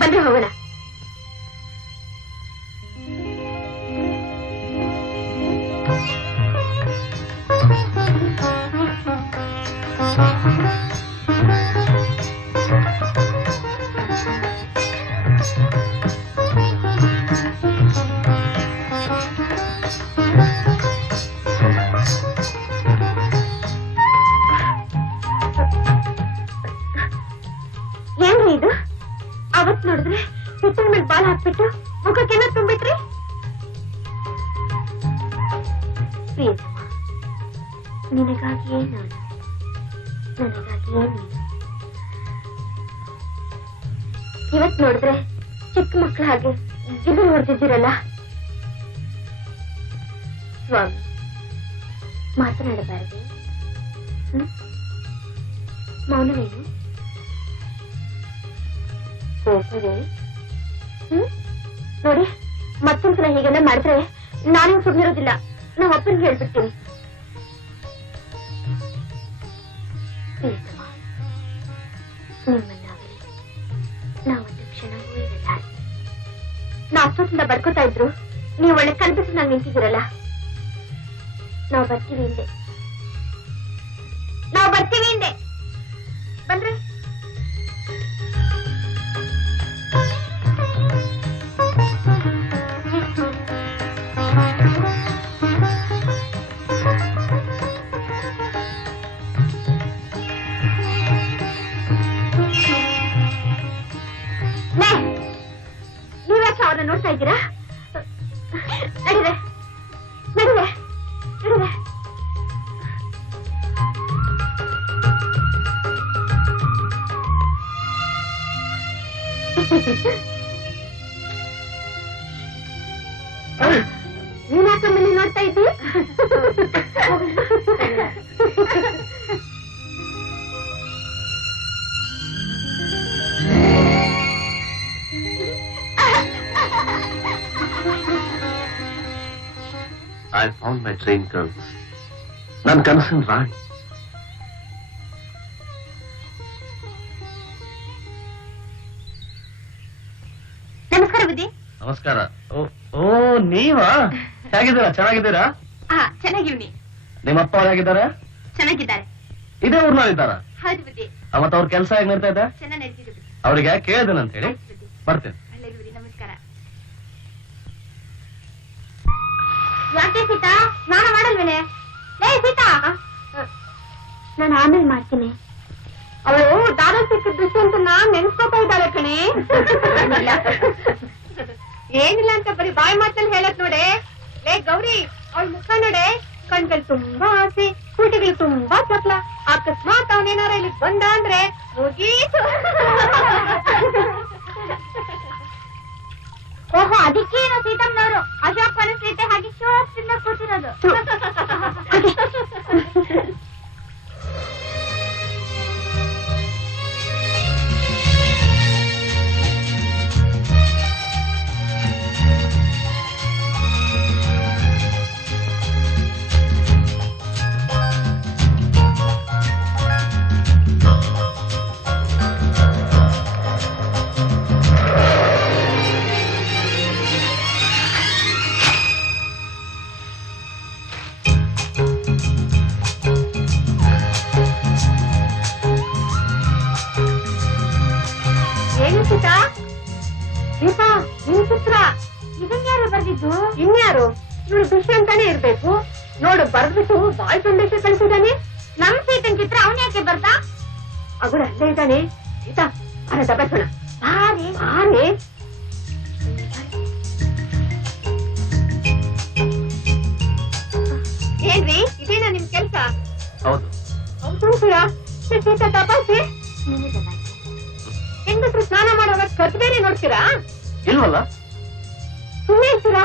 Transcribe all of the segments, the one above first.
ಬಂದ್ರೆ ಹೋಗೋಣ. ಏನ್ರಿ ಇದು? ಅವತ್ ನೋಡಿದ್ರೆ ಹಿಟ್ಟಿನ ಮೇಲೆ ಬಾಲ್ ಹಾಕ್ಬಿಟ್ಟು ಮುಖಕ್ಕೆಲ್ಲ ತುಂಬಿಟ್ರಿ. ನಿನಗಾಗಿಯೇ ನಾನು, ನನಗಾಗಿಯೇ ನೀನು. ಇವತ್ ನೋಡಿದ್ರೆ ಚಿಕ್ಕ ಮಕ್ಕಳ ಹಾಗೆ ಜಿಗಿದು ಹೊಡೆದಿದ್ದೀರಲ್ಲ. ಸ್ವಾಮಿ, ಮಾತನಾಡಬಾರದೆ? ಮೌನವೇನು? ಕೋಪವೇ? ನೋಡಿ, ಮತ್ತೊಂದ್ಸಲ ಹೀಗೆಲ್ಲ ಮಾಡಿದ್ರೆ ನಾನೇ ಸುಮ್ಮನಿರೋದಿಲ್ಲ. ನಾವು ಅಪ್ಪನಿಗೆ ಹೇಳ್ಬಿಡ್ತೀನಿ. ನಿಮ್ಮನ್ನಾಗಲಿ ನಾವೊಂದು ಕ್ಷಣವೂ ಇರಲ್ಲ. ನಾ ಅಷ್ಟೊತ್ತಿಂದ ಬಡ್ಕೋತಾ ಇದ್ರು, ನೀವು ಒಳ್ಳೆ ಕಲ್ಪಿಸಿ ನಂಗೆ ನಿಂತಿದ್ದೀರಲ್ಲ. ನಾವು ಬರ್ತೀವಿ ಹಿಂದೆ, ನಾವು ಬರ್ತೀವಿ ಹಿಂದೆ. ಬಂದ್ರೆ ನೀವ್ಯಾಕೆ ಅವ್ರನ್ನ ನೋಡ್ತಾ ಇದ್ದೀರಾ? ನಡಿವೆ ನಡಿವೆ ನಡಿವೆ. ನೀನಾಕಮ್ಮಲ್ಲಿ ನೋಡ್ತಾ ಇದ್ದೀ? I found my train girls. ನನ್ನ ಕನಸಿನ ರಾಣಿ. ನಮಸ್ಕಾರ ಬುದ್ಧಿ. ನಮಸ್ಕಾರ. ಓ ನೀವಾ? ಹೇಗಿದ್ದೀರಾ? ಚೆನ್ನಾಗಿದ್ದೀರಾ? ಚೆನ್ನಾಗಿವ್ನಿ. ನಿಮ್ಮಪ್ಪ ಹೇಗಿದ್ದಾರೆ? ಚೆನ್ನಾಗಿದ್ದಾರೆ. ಇದೇ ಊರ್ನಲ್ಲಿದ್ದಾರಾ? ಹೌದು ಬುದ್ಧಿ. ಅವತ್ತು ಅವ್ರ ಕೆಲಸ ಹೇಗ್ ನಡೀತಾ ಇದೆ? ಚೆನ್ನಾಗಿ ನಡೀತಿದೆ. ಅವ್ರಿಗೆ ಕೇಳಿದೆನಂತ ಹೇಳಿ ಬರ್ತೇನೆ. ಒಳ್ಳೆದು ಬುದ್ಧಿ. ನಮಸ್ಕಾರ. ಯಾಕೆ ಸೀತಾ, ಸ್ನಾನ ಮಾಡಲ್ವೇನೆ? ಲೇ ಸೀತಾ, ನಾನು ಆಮೇಲೆ ಮಾಡ್ತೀನಿ. ಅವಳು ದಾರ ಸಿಕ್ಕ ದೃಶ್ಯ ಅಂತ ನೆನ್ಸ್ಕೊತಾ ಇದ್ದಾಳೆ ಕಣೆ. ಏನಿಲ್ಲ ಅಂತ ಬರೀ ಬಾಯಿ ಮಾತಲ್ಲಿ ಹೇಳಕ್ ನೋಡೆ. ಲೇ ಗೌರಿ, ಅವಳ ಮುಖ ನೋಡೆ, ಕಣ್ಗಳು ತುಂಬಾ ಆಸೆ, ಕೂಟಿಗಳು ತುಂಬಾ ಚಪ್ಲ. ಅಕಸ್ಮಾತ್ ಅವನೇನಾರ ಇಲ್ಲಿ ಬಂದ ಅಂದ್ರೆ ಮುಗೀತು. ಓಹೋ, ಅದಕ್ಕೇನು ಸೀತಮ್ಮನವರು ಅಶೋಕ್ ಮನಸ್ಸೈತೆ ಹಾಗೆ ಶೋಕ್ತಿಂದ ಕೂತಿರೋದು. ಸೀತಾ, ಸೀತಾ, ನಿನ್ ಚಿತ್ರ ಇದನ್ಯಾರು ಬರ್ದಿದ್ದು? ಇನ್ಯಾರು? ಇವಳು ಖುಷಿ ಅಂತಾನೆ ಇರ್ಬೇಕು. ನೋಡು, ಬರ್ದ್ಬಿಟ್ಟು ಬಾಯ್ ಸಂದೇಶ ಕಳಿಸಿದಾನೆ. ನಮ್ ಸೀತನ್ ಚಿತ್ರ ಅವನ್ ಯಾಕೆ ಬರ್ದ? ಅವಳು ಅಲ್ಲೇ ಇದ್ದಾನೆ. ಸೀತಾ, ಅರ ದಬ್ಬಸೋಣ. ಬಾರೆ ಬಾರೆ. ಏನ್ರಿ, ಇದೇನಾ ನಿಮ್ ಕೆಲ್ಸ? ಹೌದು. ಹೌದು ಸೀತಾ, ತಪಾಸಿ. ಹೆಂಗಸ್ರು ಸ್ನಾನ ಮಾಡುವಾಗ ಕತ್ ಬೇರೆ ನೋಡ್ತೀರಾ? ಇಲ್ವಲ್ಲ. ಸುಮ್ಮನೆ ಇರ್ತೀರಾ?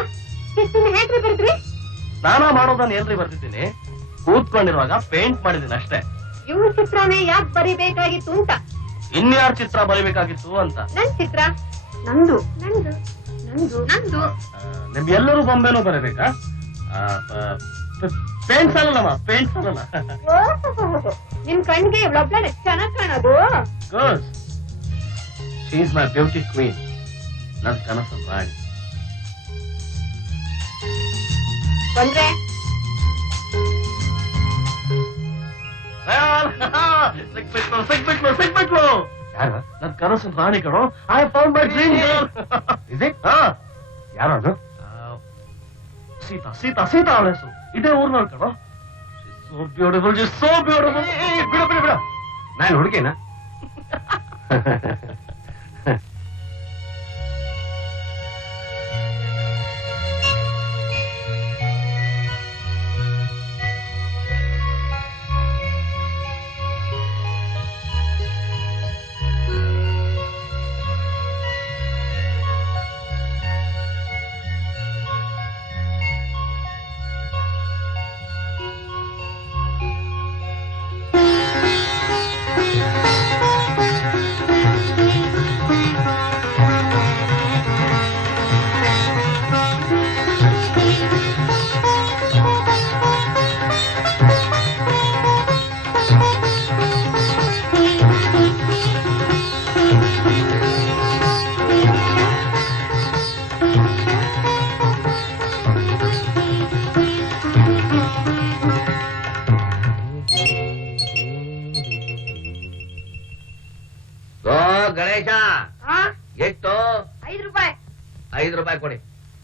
ಚಿಟ್ಟಿನ ಹೇಗ್ರಿ ಬರೆದ್ರಿ? ಸ್ನಾನ ಮಾಡೋದನ್ನ ಏನ್ರಿ ಬರ್ತಿದ್ದೀನಿ, ಕೂತ್ಕೊಂಡಿರುವಾಗ ಪೇಂಟ್ ಮಾಡಿದ್ದೀನಿ ಅಷ್ಟೇ. ಇವ್ರ ಚಿತ್ರನೇ ಯಾಕೆ ಬರಿಬೇಕಾಗಿತ್ತು ಅಂತ. ಇನ್ಯಾರ ಚಿತ್ರ ಬರಿಬೇಕಾಗಿತ್ತು ಅಂತ. ನನ್ ಚಿತ್ರ ನಂದು ನಂದು ನಂದು ನಂದು. ನಿಮ್ ಎಲ್ಲರೂ ಬೊಂಬೆನೂ ಬರಬೇಕಾ? ಪೇಂಟ್ಸ್ ಅಲ್ಲಮ್ಮ, ಪೇಂಟ್ಸ್ ಅಲ್ಲಲ್ಲ. ನಿಮ್ ಕಣ್ಗೆ ಇವಳೊಬ್ಳೆ ಚೆನ್ನಾಗ್ ಕಾಣೋದು. Good, she is my beauty queen, ನನ್ ಕನಸು ರಾಣಿ. ಬಂದ್ರೆ ಸಿಕ್ಬಿಟ್ಲು. ನನ್ ಕನಸಿನ ರಾಣಿ ಕಣೋ. I found my dream girl. Is it? ಯಾರದು? ಸೀತಾ ಸೀತಾ ಸೀತಾ ಅವಳ ಹೆಸರು. ಇದೇ ಊರ್ನವ್ರು ಕಣೋ. So beautiful, so beautiful. ಬಿಡು ಬಿಡು ಬಿಡು, ನಾನು ಹುಡುಗಿನ. ಗಣೇಶ, ಎಷ್ಟು? 5 ರೂಪಾಯಿ. 5 ರೂಪಾಯಿ ಕೊಡಿ.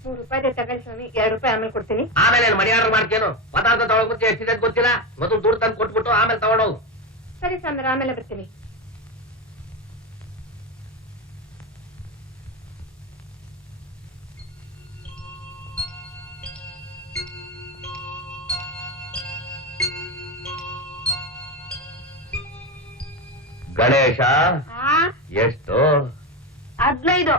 3 ರೂಪಾಯಿ ತಗೊಳ್ಳಿ ಸ್ವಾಮಿ, 2 ರೂಪಾಯಿ ಆಮೇಲೆ ಕೊಡ್ತೀನಿ. ಆಮೇಲೆ ಮನಿ ಆರ್ಡರ್ ಮಾಡ್ತೇನು? ಪದಾರ್ಥ ತಗೊಳಕ್ ಎಷ್ಟಿದೆ ಗೊತ್ತಿಲ್ಲ. ಮೊದಲು ದುಡ್ಡು ತಂದು ಕೊಟ್ಬಿಟ್ಟು ಆಮೇಲೆ ತಗೊಂಡೋಗು. ಸರಿ ಸ್ವಾಮಿ, ಆಮೇಲೆ ಬರ್ತೀನಿ. ಗಣೇಶ, ಎಷ್ಟು? 15.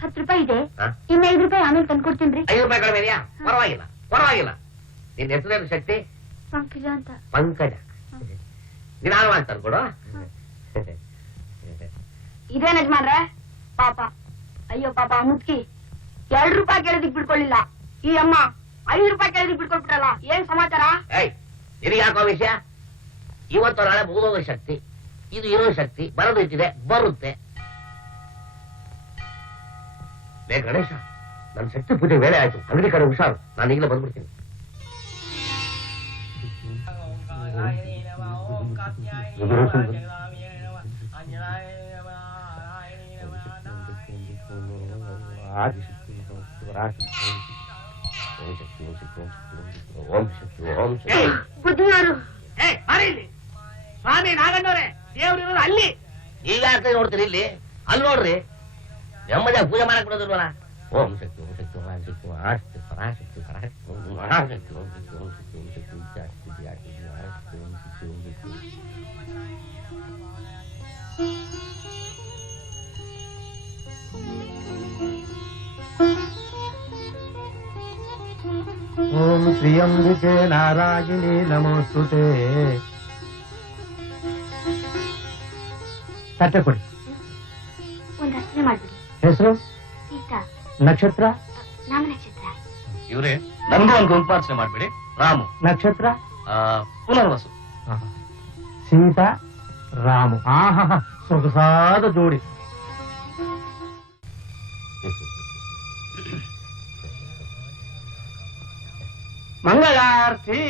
10 ರೂಪಾಯಿ ಇದೆ, ಹಾ? ಇನ್ನು 5 ರೂಪಾಯಿ ಆಮೇಲೆ ತಂದು ಕೊಡ್ತೀನಿ. 5 ರೂಪಾಯಿ ಕಡಿಮೆ ಇದೆಯಾ? ಪರವಾಗಿಲ್ಲ ಪರವಾಗಿಲ್ಲ. ನಿನ್ನ ಹೆಸರೇನು ಶಕ್ತಿ? ಪಂಕಜ ಅಂತ. ಪಂಕಜ. ನಿಧಾನ ಮಾಡ್ತಾನೆ ಕೊಡು. ಇದೇನ್ ಯಜಮಾನ್ರೆ ಪಾಪ. ಅಯ್ಯೋ ಪಾಪ ಮುದ್ಕಿ 2 ರೂಪಾಯಿ ಕೇಳಿದಿಕ್ ಬಿಡ್ಕೊಳ್ಳಿಲ್ಲ. ಈ ಅಮ್ಮ 5 ರೂಪಾಯಿ ಕೇಳಿದಿಕ್ ಬಿಡ್ಕೊಳ್ಬಿಟ್ರಲ್ಲ. ಏನ್ ಸಮಾಚಾರ? ಏಯ್, ನಿನಗೆ ಯಾಕೋ ವಿಷಯ? ಇವತ್ತು ನಾಳೆ ಮುಗಿದೋಗೋ ಶಕ್ತಿ, ಇದು ಇರೋ ಶಕ್ತಿ ಬರೋದು ಇಟ್ಟಿದೆ, ಬರುತ್ತೆ. ಲೇ ಗಣೇಶ, ನನ್ನ ಶಕ್ತಿ ಪೂಜೆ ವೇಳೆ ಆಯ್ತು. ಅಂಗಡಿ ಕಡೆ ಹುಷಾರು, ನಾನು ಈಗಲೇ ಬಂದ್ಬಿಡ್ತೀನಿ. ಬುದ್ಧಿವಾರು. ಸ್ವಾಮಿ ನಾಗಣ್ಣವ್ರೆ, ದೇವ್ರು ಅಲ್ಲಿ. ಈಗ ಯಾಕೆ ನೋಡ್ತೀರಿ ಇಲ್ಲಿ? ಅಲ್ಲಿ ನೋಡ್ರಿ, ನೆಮ್ಮದಿಯಾಗಿ ಪೂಜೆ ಮಾಡಕ್ ಬಿಡೋದಿಲ್ವಲ್ಲ. ಓಂ ಶಕ್ತಿ ಓಂ ಶಕ್ತಿ ಓಂ ಶಕ್ತಿ ಆಸ್ತಿ ಪರಾಶಕ್ತಿ ಪರಾಶಕ್ತಿ ಓಂ ಮಹಾಶಕ್ತಿ ಓಂ ಶಕ್ತಿ ಓಂ ಶಕ್ತಿ ಓಂ ಶಕ್ತಿ ಜಾಸ್ತಿ ಜಾಸ್ತಿ ಆಸ್ತಿ ಓಂ ಶಕ್ತಿ ಓಂ ಶಕ್ತಿ. ಓಂ ಶ್ರೀಯಂಬಿಕೆ ನಾರಾಯಣಿ ನಮೋಸ್ತುತೆ. ತಟ್ಟೆ ಕೊಡಿ. ಒಂದು ಅರ್ಚನೆ ಮಾಡ್ಬಿಡಿ. ಹೆಸರು? ಸೀತಾ. ನಕ್ಷತ್ರ? ನಾಮ ನಕ್ಷತ್ರ. ಇವ್ರೆ, ನನ್ಗೂ ಒಂದು ಗುಂಪಾರ್ಚನೆ ಮಾಡ್ಬಿಡಿ. ರಾಮು. ನಕ್ಷತ್ರ? ಪುನರ್ವಸು. ಸೀತಾ ರಾಮು. ಆಹಾ, ಸೊಗಸಾದ ಜೋಡಿ. ಮಂಗಳಾರತಿ.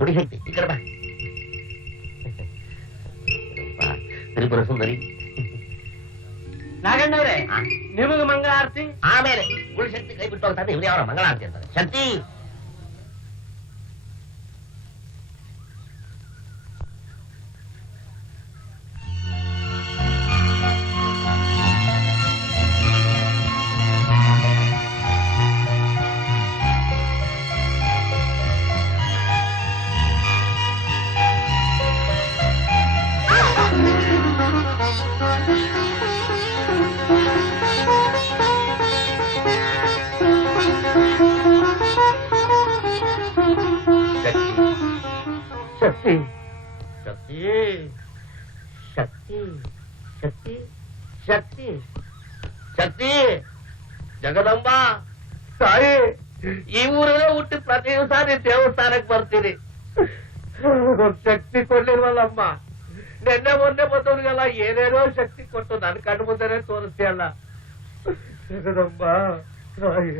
ಬಿಡಿ ಶಕ್ತಿ, ಈ ಕಡೆ ಬಾ. ತ್ರಿಪುರ ಸುಂದರಿ. ನಾಗಣ್ಣವ್ರೆ, ನಿಮಗೆ ಮಂಗಳಾರತಿ. ಆಮೇಲೆ ಉಳಿ ಶಕ್ತಿ ಕೈ ಬಿಟ್ಟು ಹೋಗ್ತಾರೆ. ಇವ್ರು ಯಾವ ಮಂಗಳಾರತಿ ಅಂತಾರೆ? ಶಕ್ತಿ. ಶಕ್ತಿ ಶಕ್ತಿ ಶಕ್ತಿ ಶಕ್ತಿ ಶಕ್ತಿ ಶಕ್ತಿ ಜಗದಂಬ ತಾಯಿ ಈ ಊರಲ್ಲೇ ಹುಟ್ಟಿ ಪ್ರತಿ ದಿವಸ ನೀನ್ ದೇವಸ್ಥಾನಕ್ಕೆ ಬರ್ತೀನಿ ಶಕ್ತಿ ಕೊಡ್ಲಿಲ್ವಲ್ಲಮ್ಮ ನಿನ್ನೆ ಮೊನ್ನೆ ಬಂದವ್ರಿಗೆಲ್ಲ ಏನೇನೋ ಶಕ್ತಿ ಕೊಟ್ಟು ನನ್ ಕಣ್ಣು ಮುಂದೆನೆ ತೋರಿಸ್ತೀಯಲ್ಲ ಜಗದಂಬ ತಾಯಿ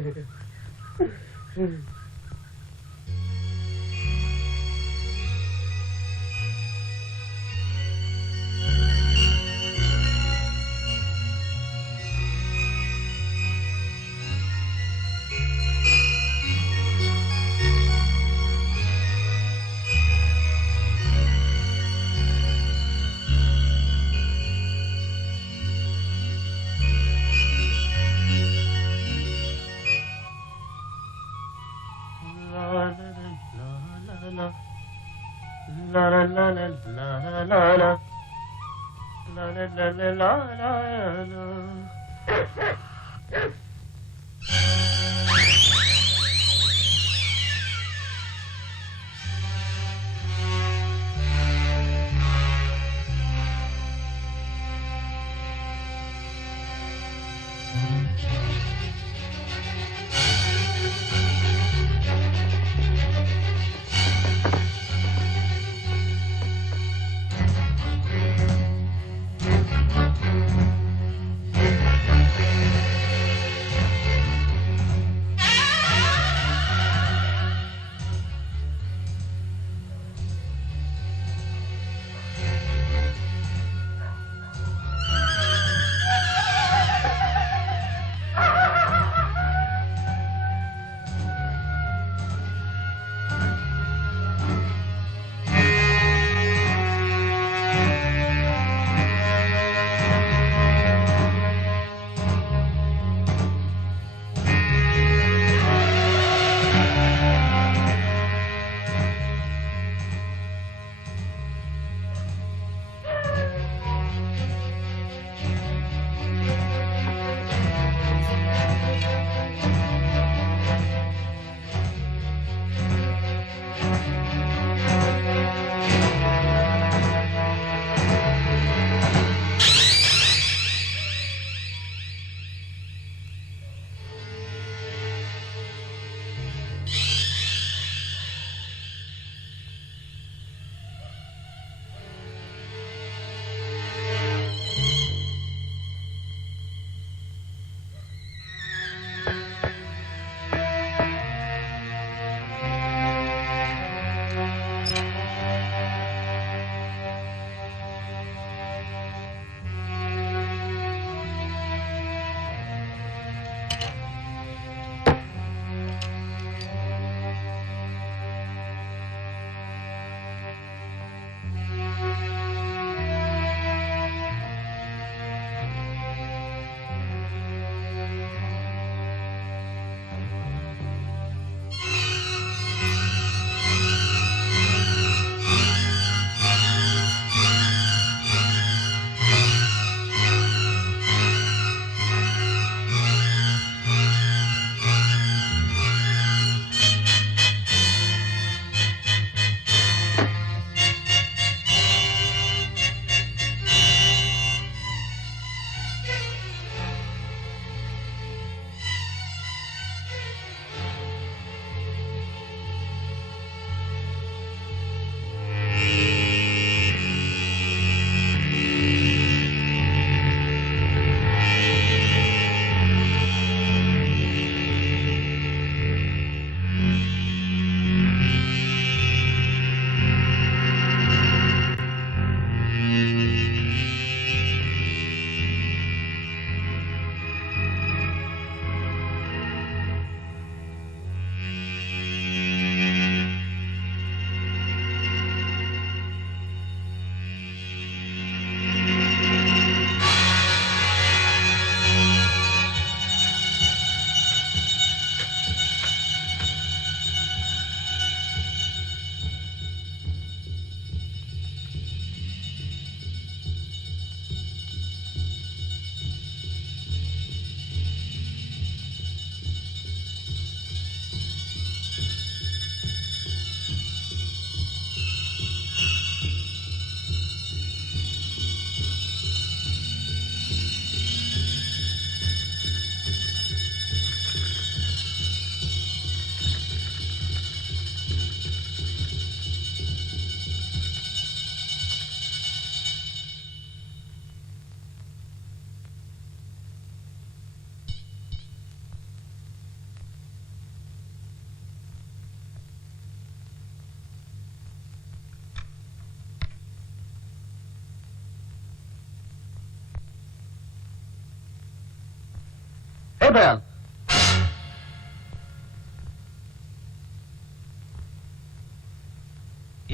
ಏ ದಯಾಲ್,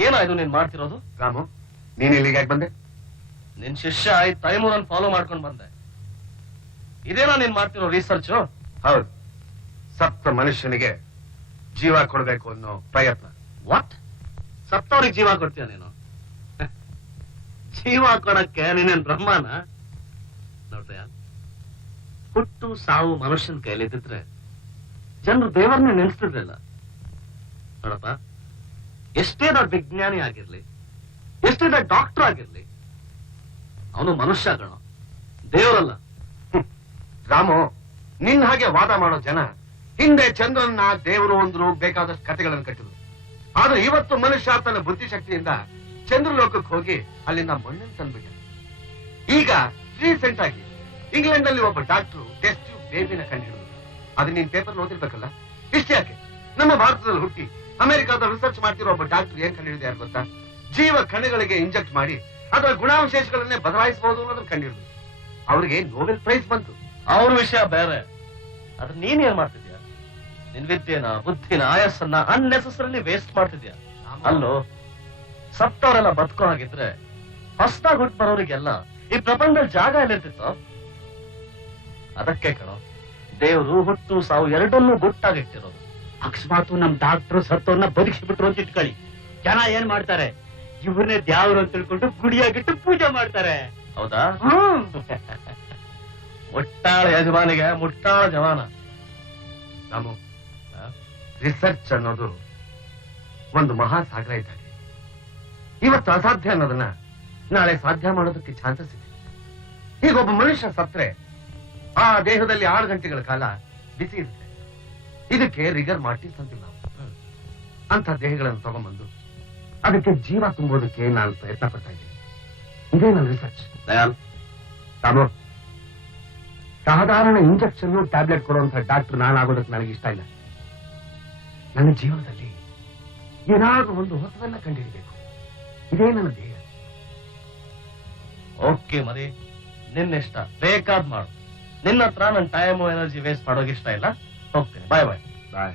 ಏನಾಯ್ತು ನೀನ್ ಮಾಡ್ತಿರೋದು? ರಾಮು, ನೀನ್ ಇಲ್ಲಿಗೆ ಯಾಕೆ ಬಂದೆ? ನಿನ್ ಶಿಷ್ಯ ತೈಮೂರನ್ ಫಾಲೋ ಮಾಡ್ಕೊಂಡು ಬಂದೆ. ಇದೇನಾ ನೀನ್ ಮಾಡ್ತಿರೋ ರಿಸರ್ಚ್? ಹೌದು, ಸತ್ತ ಮನುಷ್ಯನಿಗೆ ಜೀವ ಕೊಡ್ಬೇಕು ಅನ್ನೋ ಪ್ರಯತ್ನ. ವಾಟ್? ಸತ್ತವ್ರಿಗೆ ಜೀವ ಕೊಡ್ತೀಯ ನೀನು? ಜೀವ ಕೊಡಕ್ಕೆ ನೀನೇನ್ ಬ್ರಹ್ಮನ? ನೋಡ್ತೀಯ, ಹುಟ್ಟು ಸಾವು ಮನುಷ್ಯನ ಕೈಲಿದ್ದಿದ್ರೆ ಜನರು ದೇವರನ್ನೇ ನೆನೆಸ್ತಿರ್ಲಿಲ್ಲ. ನೋಡಪ್ಪ, ಎಷ್ಟೇ ದೊಡ್ಡ ವಿಜ್ಞಾನಿ ಆಗಿರ್ಲಿ, ಎಷ್ಟೇ ದೊಡ್ಡ ಡಾಕ್ಟರ್ ಆಗಿರ್ಲಿ, ಅವನು ಮನುಷ್ಯ ಕಣೋ, ದೇವರಲ್ಲ. ರಾಮು, ನಿನ್ ಹಾಗೆ ವಾದ ಮಾಡೋ ಜನ ಹಿಂದೆ ಚಂದ್ರನ್ನ ದೇವರು ಅಂದ್ರು, ಬೇಕಾದಷ್ಟು ಕಥೆಗಳನ್ನು ಕಟ್ಟಿದ್ರು. ಆದ್ರೆ ಇವತ್ತು ಮನುಷ್ಯ ತನ್ನ ಬುದ್ಧಿಶಕ್ತಿಯಿಂದ ಚಂದ್ರಲೋಕಕ್ಕೆ ಹೋಗಿ ಅಲ್ಲಿಂದ ಮಣ್ಣನ್ನು ತಂದ್ಬಿಟ್ಟ. ಈಗ ರೀಸೆಂಟ್ ಆಗಿ ಇಂಗ್ಲೆಂಡ್ ಅಲ್ಲಿ ಒಬ್ಬ ಡಾಕ್ಟರ್ ಟೆಸ್ಟ್ ಬೇಬಿನ ಕಂಡಿಡಿದ್ರು. ಅದು ನೀನ್ ಪೇಪರ್ ಓದಿರ್ಬೇಕಲ್ಲ. ಇಷ್ಟೇ ಯಾಕೆ, ನಮ್ಮ ಭಾರತದಲ್ಲಿ ಹುಟ್ಟಿ ಅಮೆರಿಕಾದ ರಿಸರ್ಚ್ ಮಾಡ್ತಿರೋ ಒಬ್ಬ ಡಾಕ್ಟರ್ ಏನ್ ಕಂಡಿಡಿದ ಯಾರು ಗೊತ್ತಾ? ಜೀವ ಕಣಗಳಿಗೆ ಇಂಜೆಕ್ಟ್ ಮಾಡಿ ಅದರ ಗುಣಾಂಶಗಳನ್ನೇ ಬದಲಾಯಿಸಬಹುದು ಅನ್ನೋದನ್ನ ಕಂಡಿಡಿದ್ರು. ಅವ್ರಿಗೆ ನೊಬೆಲ್ ಪ್ರೈಸ್ ಬಂತು. ಅವ್ರ ವಿಷಯ ಬೇರೆ. ಅದ್ರ ನೀನ್ ಏನ್ ಮಾಡ್ತಿದ್ಯಾ? ನಿನ್ ವಿದ್ಯೆನ, ಬುದ್ಧಿನ, ಆಯಸ್ಸನ್ನ ಅನ್ನೆಸೆಸರಿಲಿ ವೇಸ್ಟ್ ಮಾಡ್ತಿದ್ಯಾ. ಅಲ್ಲೋ, ಸತ್ತವರೆಲ್ಲ ಬದುಕೋ ಹಾಗಿದ್ರೆ ಹೊಸದಾಗಿ ಹುಟ್ಟು ಬರೋರಿಗೆಲ್ಲ ಈ ಪ್ರಪಂಚದಲ್ಲಿ ಜಾಗ ಎಲ್ಲಿರ್ತಿತ್ತೋ? ಅದಕ್ಕೆ ಕಣೋ ದೇವರು ಹುಟ್ಟು ಸಾವು ಎರಡನ್ನೂ ಗುಟ್ಟಾಗಿಟ್ಟಿರೋದು. ಅಕಸ್ಮಾತ್ ನಮ್ ಡಾಕ್ಟ್ರು ಸತ್ತವ್ರನ್ನ ಬದುಕಿಸ್ಬಿಟ್ರು ಅಂತ ಇಟ್ಕೊಳ್ಳಿ, ಜನ ಏನ್ ಮಾಡ್ತಾರೆ? ಇವ್ರನ್ನೇ ದ್ಯಾವ್ರು ಅಂತ ತಿಳ್ಕೊಂಡು ಗುಡಿಯಾಗಿಟ್ಟು ಪೂಜೆ ಮಾಡ್ತಾರೆ. ಹೌದಾ? ಮುಟ್ಟಾಳ ಯಜಮಾನಿಗೆ ಮುಟ್ಟಾಳ ಜವಾನ. ರಾಮು, ರಿಸರ್ಚ್ ಅನ್ನೋದು ಒಂದು ಮಹಾಸಾಗರ ಇದ್ದಾಗ ಇವತ್ತು ಅಸಾಧ್ಯ ಅನ್ನೋದನ್ನ ನಾಳೆ ಸಾಧ್ಯ ಮಾಡೋದಕ್ಕೆ ಚಾನ್ಸಸ್ ಇದೆ. ಈಗ ಒಬ್ಬ ಮನುಷ್ಯ ಸತ್ರೆ ಆ ದೇಹದಲ್ಲಿ 6 ಗಂಟೆಗಳ ಕಾಲ ಬಿಸಿ ಇರುತ್ತೆ. ಇದಕ್ಕೆ ರಿಗರ್ ಮಾರ್ಟಿಸ್ ಅಂತೀವಿ ನಾವು. ಅಂತ ದೇಹಗಳನ್ನು ತಗೊಂಡ್ಬಂದು ಅದಕ್ಕೆ ಜೀವ ತುಂಬೋದಕ್ಕೆ ನಾನು ಪ್ರಯತ್ನ ಪಡ್ತಾ ಇದ್ದೀನಿ. ಇದೇ ನನ್ನ ರಿಸರ್ಚ್. ದಯಾಲ್, ರಾಮು, ಸಾಧಾರಣ ಇಂಜೆಕ್ಷನ್ ಟ್ಯಾಬ್ಲೆಟ್ ಕೊಡುವಂತ ಡಾಕ್ಟರ್ ನಾನಾಗೋದಕ್ಕೆ ನನಗೆ ಇಷ್ಟ ಇಲ್ಲ. ನನ್ನ ಜೀವನದಲ್ಲಿ ಏನಾದ್ರೂ ಒಂದು ಹೊಸದನ್ನ ಕಂಡುಹಿಡಿಬೇಕು. ಇದೇ ನನ್ನ ಧ್ಯೇಯ. ಓಕೆ ಮರಿ, ನಿನ್ನಿಷ್ಟ, ಬೇಕಾದ್ ಮಾಡು. ನಿನ್ನ ಹತ್ರ ನನ್ನ ಟೈಮು ಎನರ್ಜಿ ವೇಸ್ಟ್ ಮಾಡೋಕೆ ಇಷ್ಟ ಇಲ್ಲ. ಹೋಗ್ತೀನಿ. ಬಾಯ್ ಬಾಯ್. ಬಾಯ್.